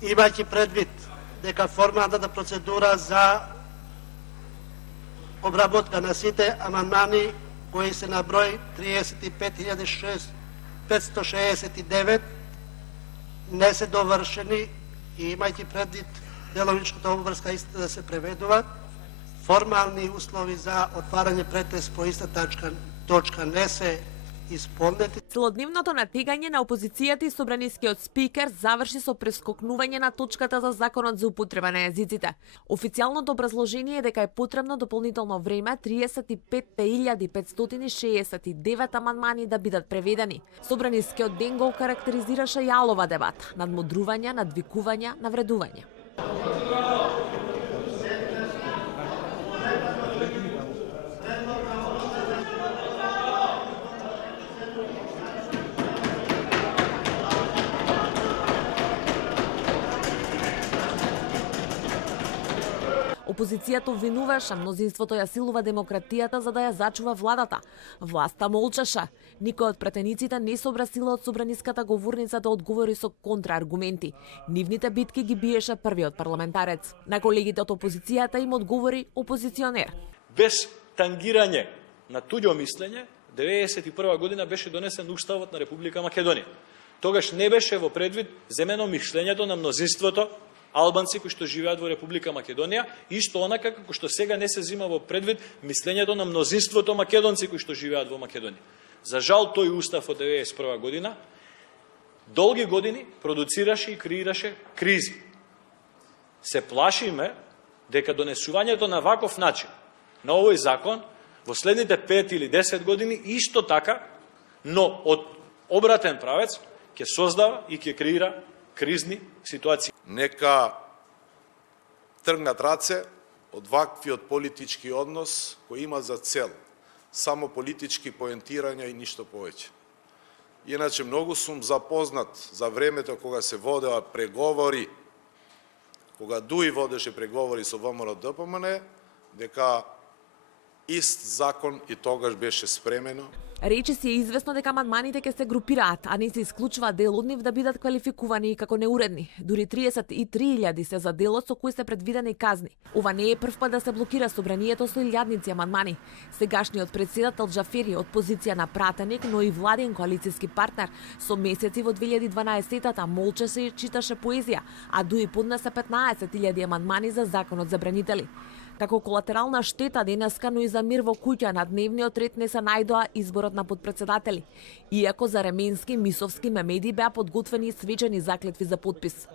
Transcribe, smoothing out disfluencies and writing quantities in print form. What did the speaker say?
Имајќи предвид дека формалната процедура за обработка на сите амандмани кои се на број 35.569 не се довршени и имајќи предвид деловичката обврска иста да се преведува, формални услови за отварање претрес по иста точка не се исполнети. Целодневното натегање на опозицијата и собранискиот спикер заврши со прескокнување на точката за законот за употреба на јазиците. Официјалното образложение е дека е потребно дополнително време 35.569 амандмани да бидат преведени. Собранискиот ден го карактеризираше јалова дебата, надмудрување, надвикување, навредување. Опозицијата обвинуваше, мнозинството ја силува демократијата за да ја зачува владата. Власта молчеше. Никој од претениците не собра сила од собраниската говорница да одговори со контрааргументи. Нивните битки ги биеше првиот парламентарец. На колегите од опозицијата им одговори опозиционер. Без тангирање на туѓо мислење, 1991 година беше донесен Уставот на Република Македонија. Тогаш не беше во предвид земено мишлењето на мнозинството албанци кои што живеат во Република Македонија, исто онака како што сега не се зима во предвид мислењето на мнозинството македонци кои што живеат во Македонија. За жал, тој устав од 1991 година долги години продуцираше и креираше кризи. Се плашиме дека донесувањето на ваков начин на овој закон во следните 5 или 10 години исто така, но од обратен правец, ќе создава и ќе креира кризни ситуации. Нека тргнат раце од ваквиот политички однос кој има за цел само политички поентирања и ништо повеќе. Иначе многу сум запознат за времето кога се водеа преговори, кога Дуи водеше преговори со ВМРО-ДПМН, дека ист закон и тогаш беше спремено. Речи си е известно дека амандманите ќе се групираат, а не се исклучува дел од нив да бидат квалификувани како неуредни. Дури 33.000 се за делот со кои се предвидени казни. Ова не е прв пат да се блокира собранието со илјадници амандмани. Сегашниот председател Џафери од позиција на пратеник, но и владин коалициски партнер, со месеци во 2012-та молчеше и читаше поезија, а Дуи поднесе 15.000 амандмани за законот за бранители. Како колатерална штета денеска, но и за мир во куќа на дневниот ред не се најдоа изборот на подпредседатели, иако за Ременски, Мисовски, Мемеди беа подготвени свечени заклетви за подпис.